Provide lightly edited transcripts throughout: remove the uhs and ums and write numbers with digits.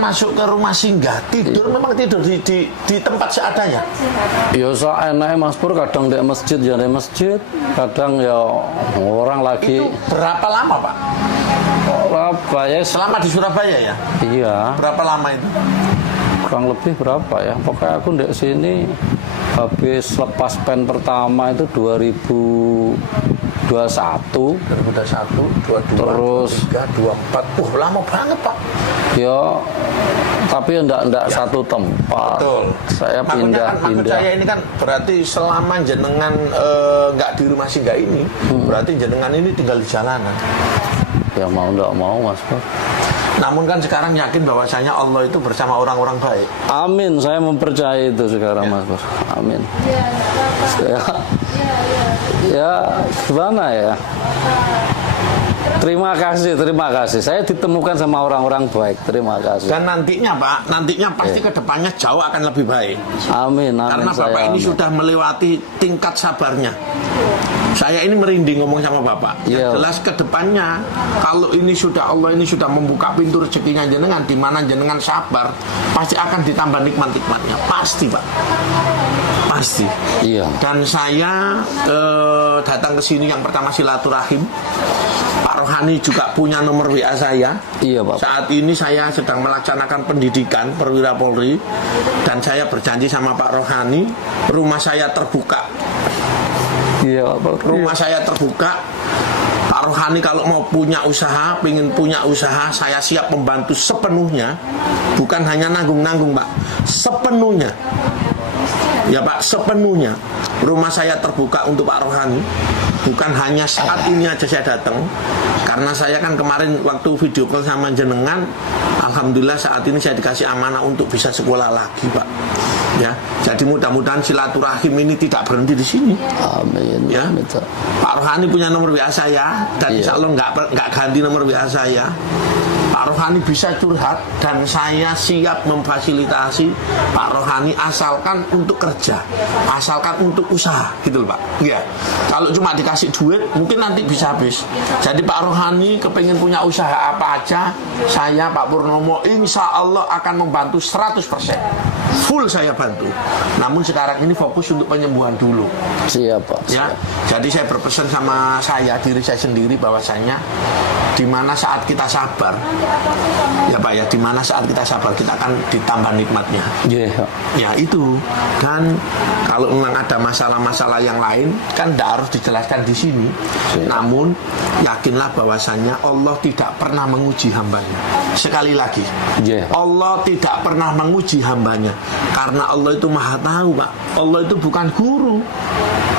masuk ke rumah singgah, tidur memang tidur di tempat seadanya. Ya enaknya Mas Pur, kadang di masjid ya di masjid, kadang ya orang lagi. Itu berapa lama Pak? Berapa ya? Selama di Surabaya ya? Iya. Berapa lama itu? Kurang lebih berapa ya? Pokoknya aku di sini habis lepas pen pertama itu 2021. 22, terus 23, 24. Lama banget Pak. Ya, tapi enggak ya. Satu tempat. Betul. Saya pindah. Maksud saya ini kan berarti selama jenengan nggak di rumah singgah ini, berarti jenengan ini tinggal di jalanan. Ya mau enggak mau Mas Pur. Namun kan sekarang yakin bahwasanya Allah itu bersama orang-orang baik. Amin, saya mempercayai itu sekarang Mas Pur. Amin. Ya, gimana ya? Terima kasih. Saya ditemukan sama orang-orang baik. Terima kasih. Dan nantinya Pak, pasti kedepannya jauh akan lebih baik. Amin. Karena Bapak ini sudah melewati tingkat sabarnya. Saya ini merinding ngomong sama Bapak. Yang jelas kedepannya, kalau ini sudah Allah ini sudah membuka pintu rezekinya jenengan, di mana jenengan sabar, pasti akan ditambah nikmat-nikmatnya. Pasti Pak. Pasti. Iya. Dan saya datang ke sini yang pertama silaturahim. Pak Rohani juga punya nomor WA saya. Iya Pak. Saat ini saya sedang melaksanakan pendidikan perwira Polri, dan saya berjanji sama Pak Rohani, rumah saya terbuka. Iya Pak. Rumah saya terbuka. Pak Rohani kalau mau punya usaha, pengen punya usaha, saya siap membantu sepenuhnya. Bukan hanya nanggung-nanggung Pak, sepenuhnya. Ya Pak, sepenuhnya. Rumah saya terbuka untuk Pak Rohani. Bukan hanya saat ini aja saya datang, karena saya kan kemarin waktu video call sama jenengan, alhamdulillah saat ini saya dikasih amanah untuk bisa sekolah lagi Pak. Ya, jadi mudah-mudahan silaturahim ini tidak berhenti di sini. Amin. Ya, Amin. Pak Rohani punya nomor WA saya, dan insya Allah nggak ganti nomor WA saya. Pak Rohani bisa curhat, dan saya siap memfasilitasi Pak Rohani asalkan untuk kerja, asalkan untuk usaha, gitu loh Pak. Ya, kalau cuma dikasih duit mungkin nanti bisa habis. Jadi Pak Rohani kepengen punya usaha apa aja, saya Pak Purnomo insya Allah akan membantu 100%. Full saya bantu. Namun sekarang ini fokus untuk penyembuhan dulu. Siap Pak. Ya, jadi saya berpesan sama diri saya sendiri bahwasanya di mana saat kita sabar, ya Pak ya, di mana saat kita sabar kita akan ditambah nikmatnya. Ya itu. Dan kalau memang ada masalah-masalah yang lain kan tidak harus dijelaskan di sini. Namun yakinlah bahwasanya Allah tidak pernah menguji hambanya. Sekali lagi, Allah tidak pernah menguji hambanya, karena Allah itu maha tahu Pak. Allah itu bukan guru.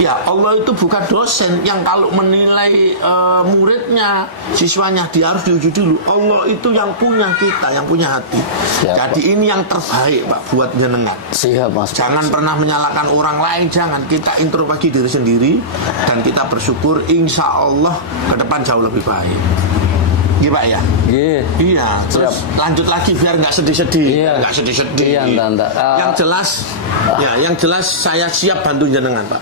Ya, Allah itu bukan dosen yang kalau menilai muridnya, siswanya, dia harus diuji dulu. Allah itu yang punya kita, yang punya hati. Siap, jadi Pak. Ini yang terbaik Pak buat jenengan. Siap Mas. Jangan pernah menyalahkan orang lain, jangan. Kita introspeksi diri sendiri, dan kita bersyukur insya Allah ke depan jauh lebih baik. Iya Pak ya? Iya. Terus lanjut lagi biar nggak sedih-sedih. Nggak sedih-sedih. Yang jelas saya siap bantu jenengan Pak.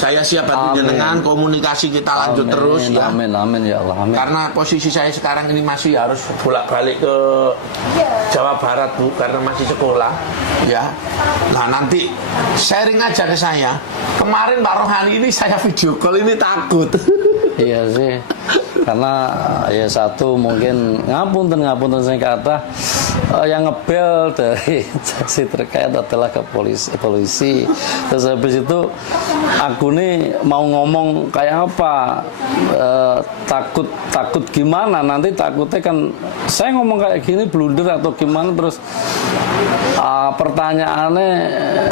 Saya siap bantu jenengan, komunikasi kita lanjut terus ya. Amin ya Allah. Amin. Karena posisi saya sekarang ini masih harus bolak-balik ke Jawa Barat Bu, karena masih sekolah ya. Nah nanti sharing aja ke saya. Kemarin Pak Rohani ini saya video call ini takut. Iya sih, karena ya satu mungkin ngapunten saya kata yang ngebel dari saksi terkait adalah ke polisi. Terus habis itu aku nih mau ngomong kayak apa, takut gimana, nanti takutnya kan saya ngomong kayak gini blunder atau gimana, terus pertanyaannya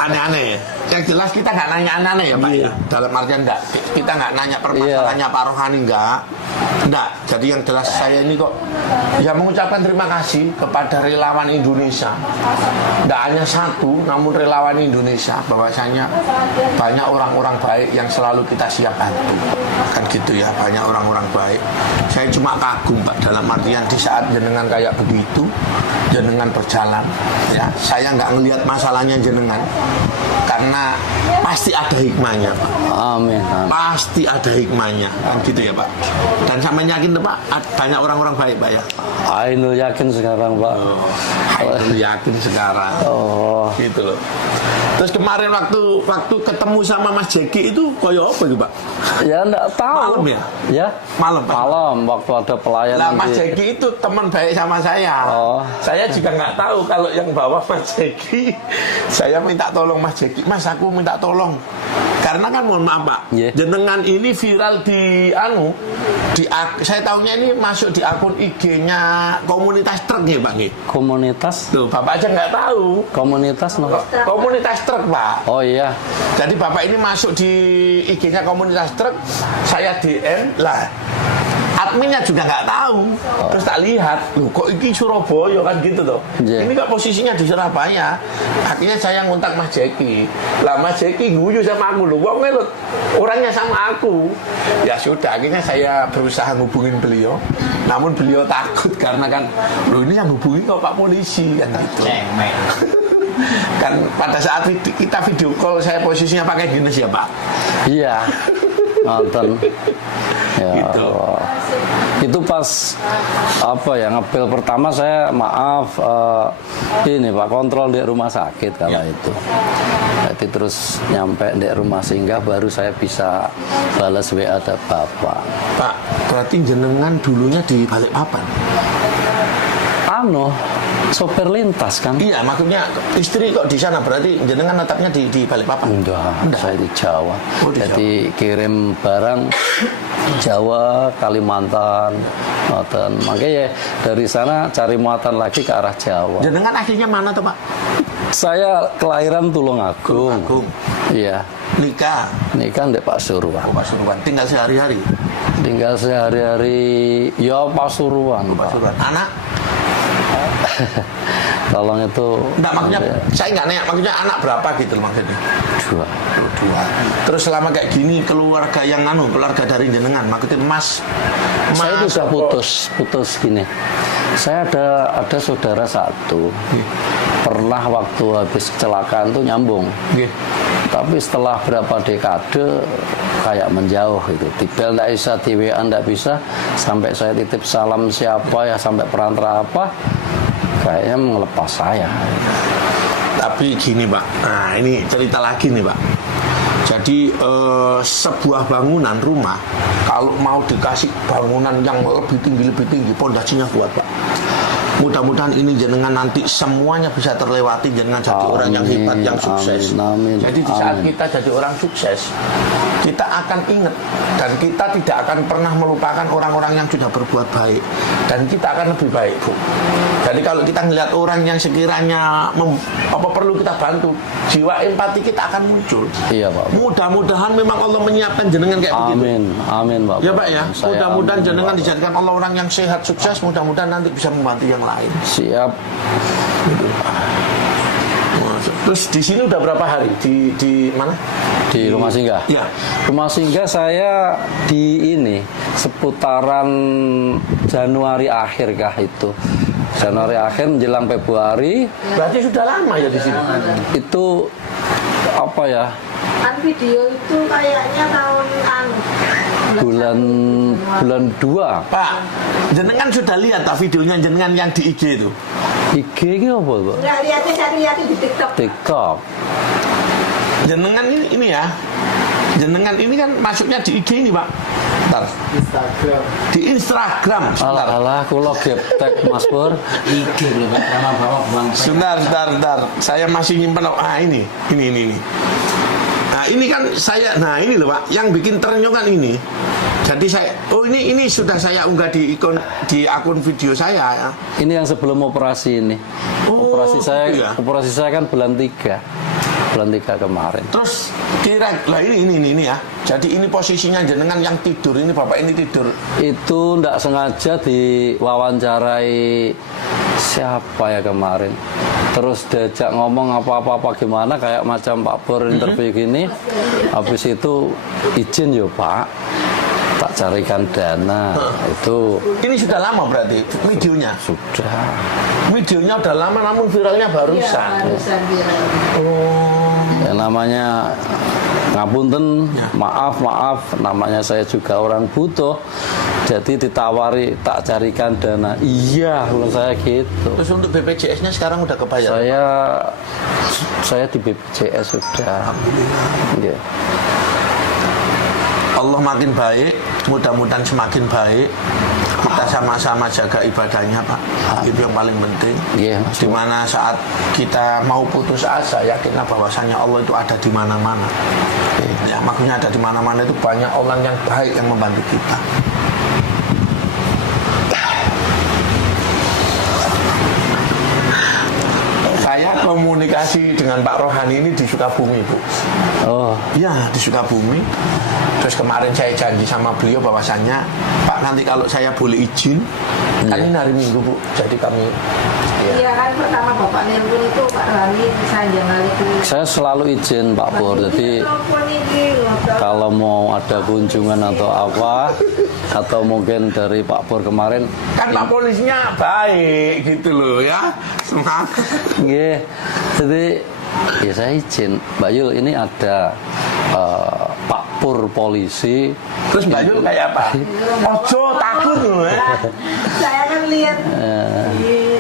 aneh-aneh. Yang jelas kita nggak nanya aneh-aneh ya Pak ya. Dalam artian enggak, kita nggak nanya permasalahannya Pak Rohani, enggak. Jadi yang jelas saya ini kok ya mengucapkan terima kasih kepada relawan Indonesia. Tidak hanya satu, namun relawan Indonesia, bahwasanya banyak orang-orang baik yang selalu kita siap bantu. Kan gitu ya, banyak orang-orang baik. Saya cuma kagum Pak, dalam artian di saat jenengan kayak begitu, jenengan berjalan ya, saya nggak ngelihat masalahnya jenengan, karena pasti ada hikmahnya, Pak. Amin. Pasti ada hikmahnya, kan gitu ya, Pak. Dan sampai yakin tuh, Pak, banyak orang-orang baik, Pak ya. Ainul yakin sekarang, Pak. Ainul yakin sekarang. Oh, Gitu loh. Terus kemarin waktu ketemu sama Mas Jeki itu koyo apa gitu, Pak? ya enggak tahu. Malam ya? Ya. Malam, Pak. Malam waktu ada pelayanan. Lah Mas Jeki itu teman baik sama saya. Oh. Saya juga nggak tahu kalau yang bawa Mas Jeki. Saya minta tolong Mas Jeki. Mas, aku minta tolong. Karena kan mohon maaf, Pak. Yeah. Jenengan ini viral saya tahunya ini masuk di akun IG-nya komunitas truk ya, Pak. Komunitas. Tuh, Bapak aja nggak tahu. Komunitas no? Komunitas truk, Pak. Oh iya. Jadi Bapak ini masuk di IG-nya komunitas truk, saya DM lah. Adminnya juga nggak tahu. Terus tak lihat, loh kok ini Surabaya kan gitu toh. Yeah. Ini kok posisinya di Surabaya. Akhirnya saya ngontak Mas Jeki. Lah Mas Jeki guyu sama aku loh. Kok ngelut orangnya sama aku. Ya sudah, akhirnya saya berusaha hubungin beliau. Namun beliau takut karena kan, loh ini yang hubungi kok Pak Polisi kan gitu. Kan pada saat kita video call saya posisinya pakai dinas ya, Pak. Iya. Nonton. Ya Gitu. Allah. Itu pas apa ya, ngebel pertama saya maaf ini Pak, kontrol di rumah sakit kala itu. Jadi terus nyampe di rumah singgah baru saya bisa balas WA ada Bapak. Pak, berarti jenengan dulunya di Balikpapan? Sopir lintas kan? Iya, maksudnya istri kok di sana, berarti jenengan tetapnya di Balikpapan? Enggak, saya di Jawa. Oh, di Jadi kirim barang Jawa, Kalimantan, dan makanya dari sana cari muatan lagi ke arah Jawa. Jenengan aslinya mana tuh, Pak? Saya kelahiran Tulungagung. Tulungagung. Iya. Nikah? Nikah di Pasuruan. Oh, Pasuruan. Tinggal sehari-hari? Tinggal sehari-hari ya Pasuruan. Pasuruan. Anak? Tolong itu. Enggak, maksudnya saya nggak nanya, maksudnya anak berapa gitu loh maksudnya? Dua. Terus selama kayak gini keluarga yang keluarga dari jenengan, maksudnya Mas Saya itu sudah putus gini. Saya ada saudara satu. Pernah waktu habis kecelakaan tuh nyambung. Tapi setelah berapa dekade kayak menjauh gitu. Dibel nggak bisa, di WA nggak bisa. Sampai saya titip salam siapa ya, sampai perantara apa, kayaknya melepas saya. Tapi gini, Pak. Nah, ini cerita lagi nih, Pak. Jadi sebuah bangunan rumah kalau mau dikasih bangunan yang lebih tinggi, pondasinya kuat, Pak. Mudah-mudahan ini jenengan nanti semuanya bisa terlewati, jenengan jadi orang yang hebat, yang sukses. Amin. Jadi di saat kita jadi orang sukses, kita akan ingat dan kita tidak akan pernah melupakan orang-orang yang sudah berbuat baik, dan kita akan lebih baik, Bu. Jadi kalau kita melihat orang yang sekiranya perlu kita bantu, jiwa empati kita akan muncul. Iya, Pak. Mudah-mudahan memang Allah menyiapkan jenengan kayak begitu. Amin, Pak. Ya, Pak ya. Mudah-mudahan jenengan Pak. dijadikan Allah orang yang sehat, sukses. Mudah-mudahan nanti bisa membantu yang lain. Siap. Terus di sini udah berapa hari? Di mana? Di rumah singgah. Ya. Rumah singgah saya di ini seputaran Januari akhir kah itu. Januari akhir menjelang Februari. Berarti sudah lama ya di sini. Itu apa ya? Kan video itu kayaknya tahun bulan 2. Pak, jenengan sudah lihat tak videonya jenengan yang di IG itu? IG ini apa, Pak? Enggak, saya lihat di TikTok. TikTok. Jenengan ini ya. Jenengan ini kan masuknya di IG ini, Pak. Bentar. Instagram. Di Instagram. Sebentar. Alah, kulo geptek Mas Pur. IG loh, Pak. Nama bawah bangsa. Sebentar. Saya masih nyimpen. Ini. Nah, ini kan ini loh, Pak, yang bikin ternyong kan ini. Jadi ini sudah saya unggah di akun video saya ya. Ini yang sebelum operasi ini. Oh, iya. Operasi saya kan bulan 3 kemarin. Terus ini ya. Jadi ini posisinya jenengan yang tidur, ini Bapak ini tidur. Itu ndak sengaja diwawancarai siapa ya kemarin. Terus diajak ngomong apa-apa gimana, kayak macam Pak Pur interview gini. Habis itu izin yo Pak. tak carikan dana itu Ini sudah lama berarti videonya. sudah. Videonya udah lama namun viralnya Iya, barusan. barusan viral. Oh. Ya, namanya ngapunten, Ya. maaf, namanya saya juga orang butuh. Jadi ditawari tak carikan dana. Iya, kalau saya gitu. Terus untuk BPJS-nya sekarang udah kebayar? Saya di BPJS sudah. Ya. Allah makin baik, mudah-mudahan semakin baik. Kita sama-sama jaga ibadahnya, Pak. Itu yang paling penting. Iya, Mas. Dimana saat kita mau putus asa, yakinlah bahwasanya Allah itu ada di mana-mana. Ya, makanya ada di mana-mana itu banyak orang yang baik yang membantu kita. Saya komunikasi dengan Pak Rohani ini di Sukabumi, Bu. Oh, Ya, di Sukabumi. Terus kemarin saya janji sama beliau bahwasannya, Pak, nanti kalau saya boleh izin, kan ini hari Minggu, Bu. Jadi kami Iya kan pertama Bapak nelpon itu Pak Rani saya jangan itu. saya selalu izin Pak Pur. Jadi kalau mau ada kunjungan atau apa, atau mungkin dari Pak Pur kemarin, kan Pak polisinya baik gitu loh ya. Semangat. iya. Jadi ya saya izin, Mbak Yul ini ada Pak Pur polisi. Terus Mbak Yul kayak apa? Ojo takut loh ya. Saya kan lihat di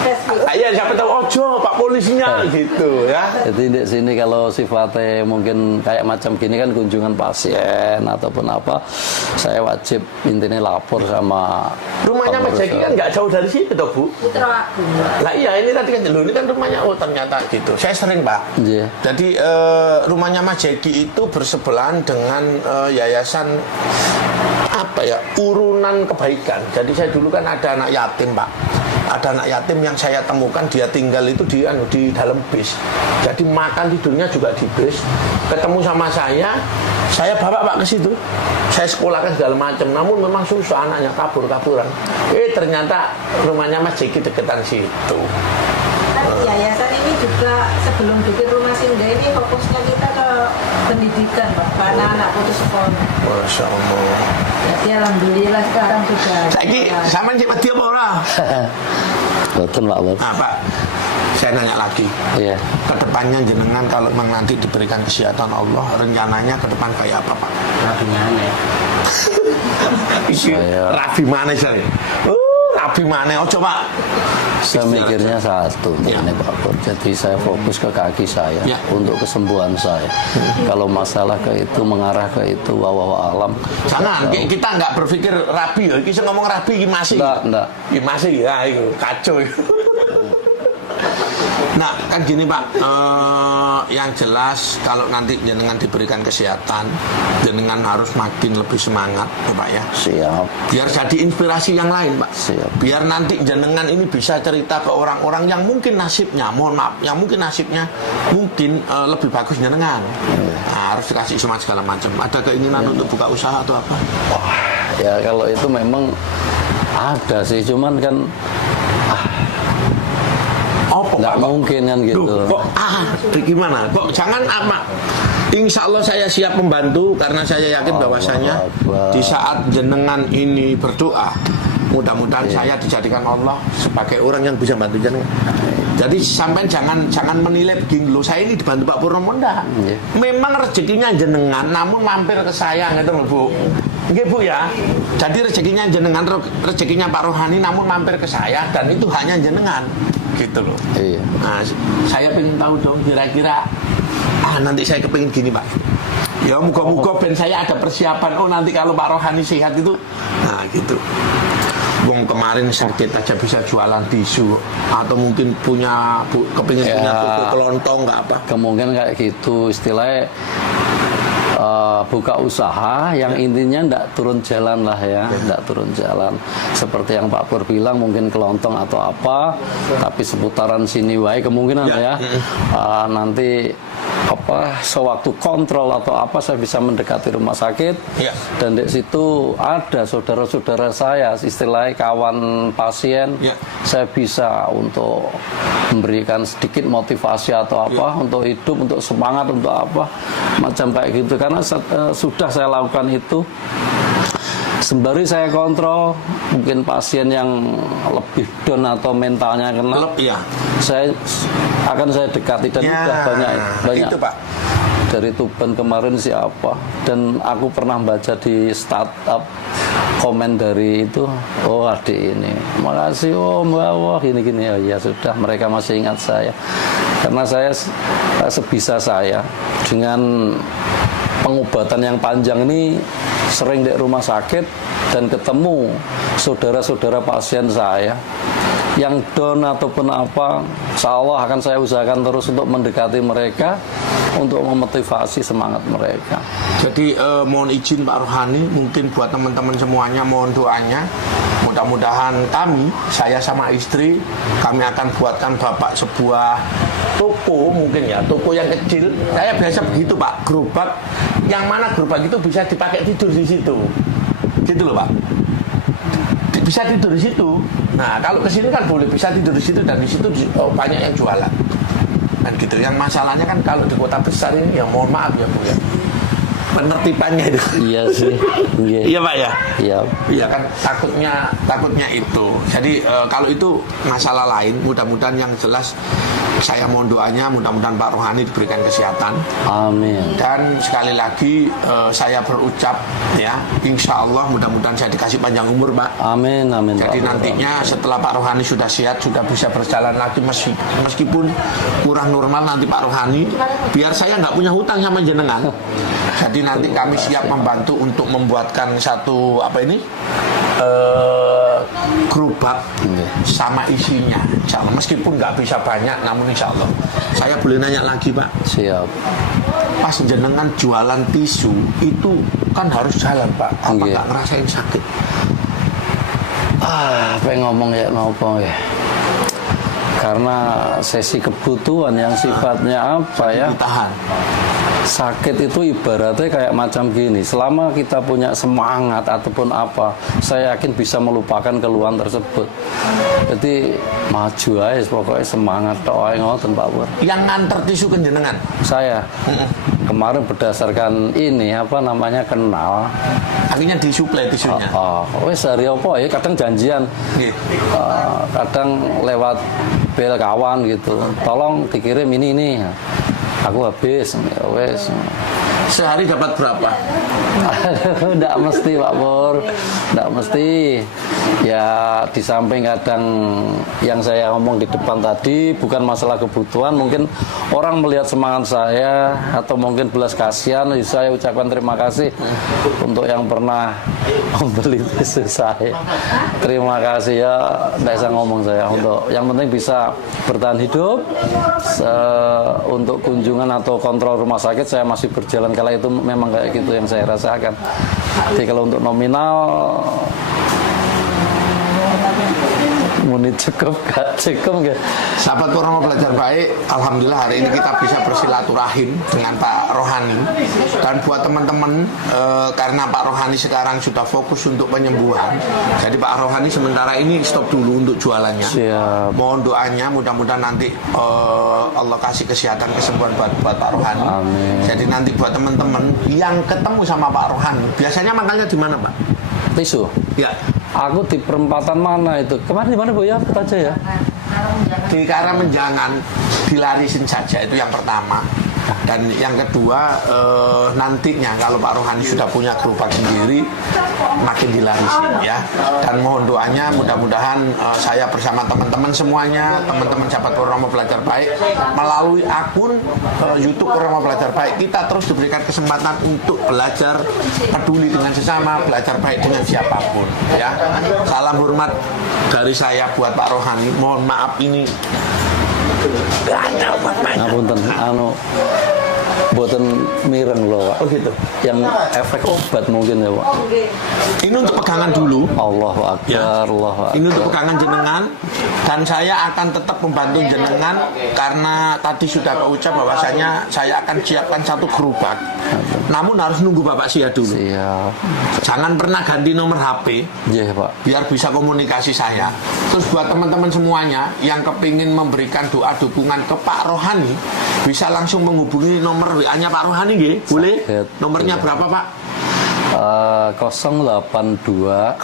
Facebook. Iya, siapa tahu ojo Pak polisinya gitu ya. Jadi di sini kalau sifatnya mungkin kayak macam gini kan kunjungan pasien ataupun apa, saya wajib intinya lapor sama Rumahnya Mas Jeki kan nggak jauh dari situ toh, Bu. Putra aku. Lah iya, ini tadi kan loh, ini kan rumahnya, oh ternyata gitu. Saya sering, Pak. Iya. Jadi rumahnya Mas Jeki itu bersebelahan dengan yayasan apa ya, urunan kebaikan. Jadi saya dulu kan ada anak yatim, Pak. Ada anak yatim yang saya temukan dia tinggal itu di dalam bis. Jadi makan tidurnya juga di bis. Ketemu sama saya bawa Pak ke situ. Saya sekolahkan segala macam. Namun memang susah, anaknya kabur-kaburan. Ternyata rumahnya Mas Jeki deketan situ. Kan yayasan ini juga sebelum bikin rumah singgah ini fokusnya kita ke pendidikan Pak, karena anak putus sekolah. Masya Allah. Jadi alhamdulillah sekarang sudah. Saiki sama cek dia apa ora? Betul Pak Pur. Nah, Pak, saya nanya lagi. Iya. Kedepannya jenengan kalau memang nanti diberikan kesehatan Allah, rencananya ke depan kayak apa, Pak? Rabinya aneh. Saya- Rabi mana saya? Rabi mana? Oh coba. Saya mikirnya satu Ya. ini Pak Pur. Jadi saya fokus ke kaki saya Ya. untuk kesembuhan saya. Kalau masalah ke itu mengarah ke itu wallahu alam. Jangan, kita nggak berpikir rabi ya. Kita ngomong rabi masih. Enggak. Ya, masih ya, itu kacau. Nah, kan gini Pak, yang jelas kalau nanti jenengan diberikan kesehatan, jenengan harus makin lebih semangat, ya Pak ya. Siap. Biar jadi inspirasi yang lain, Pak. Siap. Biar nanti jenengan ini bisa cerita ke orang-orang yang mungkin nasibnya, mohon maaf, yang mungkin nasibnya mungkin lebih bagus jenengan. Nah, harus dikasih semangat segala macam. Ada keinginan untuk buka usaha atau apa? Ya kalau itu memang ada sih, cuman kan nggak mungkin kan gitu. Duh, kok gimana? Kok jangan apa? Insya Allah saya siap membantu karena saya yakin bahwasanya di saat jenengan ini berdoa, mudah-mudahan saya dijadikan Allah sebagai orang yang bisa bantu jenengan. Jadi sampai jangan menilai begini loh, saya ini dibantu Pak Purnomo enggak. Memang rezekinya jenengan, namun mampir ke saya gitu loh Bu. Nggih Bu ya. Jadi rezekinya jenengan, rezekinya Pak Rohani, namun mampir ke saya dan itu hanya jenengan. Gitu loh. Iya. Nah, saya pengen tahu dong kira-kira nanti saya kepengin gini Pak. Ya muka-muka ben saya ada persiapan. Oh nanti kalau Pak Rohani sehat itu, nah gitu. Wong kemarin sakit aja bisa jualan tisu atau mungkin kepengin punya toko kelontong nggak apa? Kemungkinan kayak gitu istilahnya. Buka usaha yang intinya ndak turun jalan lah ya, ndak turun jalan. Seperti yang Pak Pur bilang mungkin kelontong atau apa, tapi seputaran sini wae kemungkinan ya. Nanti sewaktu kontrol atau apa saya bisa mendekati rumah sakit dan di situ ada saudara-saudara saya istilahnya kawan pasien, saya bisa untuk memberikan sedikit motivasi atau apa untuk hidup, untuk semangat, untuk apa macam kayak gitu karena sudah saya lakukan itu sembari saya kontrol mungkin pasien yang lebih down atau mentalnya kena, Iya. saya dekati dan Ya, udah banyak itu Pak. dari Tuban kemarin siapa, dan aku pernah baca di startup komen dari itu, oh adik ini, makasih oh mbak, wah gini-gini, oh ya sudah, mereka masih ingat saya karena saya sebisa saya dengan pengobatan yang panjang ini sering di rumah sakit dan ketemu saudara-saudara pasien saya yang down ataupun apa, insya Allah akan saya usahakan terus untuk mendekati mereka, untuk memotivasi semangat mereka. Jadi mohon izin Pak Rohani, mungkin buat teman-teman semuanya mohon doanya. Mudah-mudahan saya sama istri, kami akan buatkan Bapak sebuah toko, mungkin ya, toko yang kecil. Saya biasa begitu Pak, gerobak, yang mana gerobak itu bisa dipakai tidur di situ. Gitu loh Pak. Bisa tidur di situ. Nah, kalau ke sini kan boleh bisa tidur di situ, dan di situ banyak yang jualan. Dan gitu. Yang masalahnya kan kalau di kota besar ini ya mohon maaf ya Bu ya. Penertibannya itu. Iya sih. Iya Pak ya. Iya. Iya kan, takutnya itu. Jadi kalau itu masalah lain, mudah-mudahan yang jelas saya mohon doanya, mudah-mudahan Pak Rohani diberikan kesehatan. Amin. Dan sekali lagi saya berucap ya, insya Allah mudah-mudahan saya dikasih panjang umur Pak. Amin, amin. Jadi nantinya setelah Pak Rohani sudah sehat, sudah bisa berjalan lagi, meskipun kurang normal nanti Pak Rohani, biar saya nggak punya hutang sama jenengan. Jadi nanti kami siap membantu untuk membuatkan satu gerobak sama isinya, insya Allah. Meskipun nggak bisa banyak, namun insya Allah. Saya boleh nanya lagi Pak? Siap. Pas jenengan jualan tisu itu kan harus jalan Pak. Apa nggak ngerasain sakit? Apa yang ngomong ya ngopo ya? Karena sesi kebutuhan yang sifatnya apa ya? Ditahan. Sakit itu ibaratnya kayak macam gini, selama kita punya semangat ataupun apa, saya yakin bisa melupakan keluhan tersebut. Jadi maju aja, pokoknya semangat doa ngoten Pak Pur. Yang nganter tisu ke jenengan? Saya kemarin berdasarkan ini kenal. Akhirnya disuplai tisunya. Wes hari apa ya, kadang janjian, kadang lewat bel kawan gitu, tolong dikirim ini. Aku habis, ya wes. Sehari dapat berapa? Nggak mesti Pak Pur, nggak mesti. Ya di samping kadang yang saya ngomong di depan tadi bukan masalah kebutuhan, mungkin orang melihat semangat saya atau mungkin belas kasihan, saya ucapkan terima kasih untuk yang pernah membeli tisu saya. Terima kasih ya, nggak bisa ngomong saya. Untuk yang penting bisa bertahan hidup. Untuk kunjungan atau kontrol rumah sakit saya masih berjalan, kalau itu memang kayak gitu yang saya rasakan. Jadi kalau untuk nominal cukup gak? Sahabat Purnomo Belajar Baik, alhamdulillah hari ini kita bisa bersilaturahim dengan Pak Rohani. Dan buat teman-teman, karena Pak Rohani sekarang sudah fokus untuk penyembuhan, jadi Pak Rohani sementara ini stop dulu untuk jualannya. Siap. Mohon doanya, mudah-mudahan nanti Allah kasih kesehatan, kesembuhan buat Pak Rohani. Amin. Jadi nanti buat teman-teman yang ketemu sama Pak Rohani, biasanya makannya di mana Pak? Tisu? Ya. Aku di perempatan mana itu? Kemarin di mana Bu ya? Kita aja ya. Di Karamenjangan, dilarisin saja, itu yang pertama. Dan yang kedua, nantinya kalau Pak Rohani sudah punya gerobak sendiri, makin dilarisin ya. Dan mohon doanya, mudah-mudahan saya bersama teman-teman semuanya, teman-teman sahabat Purnomo Belajar Baik, melalui akun YouTube Purnomo Belajar Baik, kita terus diberikan kesempatan untuk belajar peduli dengan sesama, belajar baik dengan siapapun ya. Salam hormat dari saya buat Pak Rohani. Mohon maaf ini Ngapunten, buatan mireng loh Pak. Oh gitu. Yang efek obat mungkin ya Pak. Ini untuk pegangan dulu. Allahu Akbar, Ya. Allahu Akbar. Ini untuk pegangan jenengan, dan saya akan tetap membantu jenengan karena tadi sudah keucap bahwasanya saya akan siapkan satu gerobak. Namun harus nunggu Bapak sehat dulu. Siap. Jangan pernah ganti nomor HP. Iya Pak. Biar bisa komunikasi saya. Terus buat teman-teman semuanya yang kepingin memberikan doa dukungan ke Pak Rohani, bisa langsung menghubungi nomor WA-nya Pak Rohani, nggih? Boleh? Sakit. Nomornya Iya. berapa Pak? 0852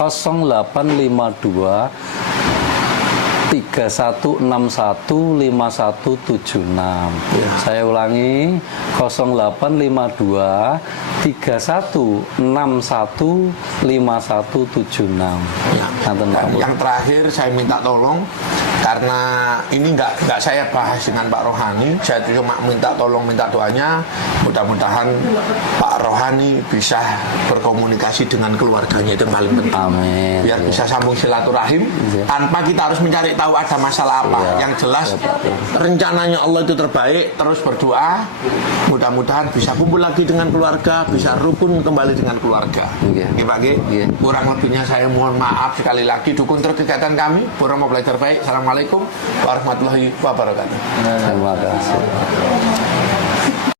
31615176. Saya ulangi 0852 31615176. Ya. Dan yang terakhir saya minta tolong, karena ini nggak saya bahas dengan Pak Rohani, saya cuma minta tolong, minta doanya, mudah-mudahan Pak Rohani bisa berkomunikasi dengan keluarganya, itu yang paling penting. Amin. Biar bisa sambung silaturahim tanpa kita harus mencari tahu ada masalah apa. Yang jelas rencananya Allah itu terbaik. Terus berdoa, mudah-mudahan bisa kumpul lagi dengan keluarga, bisa rukun kembali dengan keluarga. Pak G. Kurang lebihnya saya mohon maaf sekali lagi. Dukung terus kegiatan kami. Kurang mau belajar baik. Assalamualaikum warahmatullahi wabarakatuh. Terima kasih.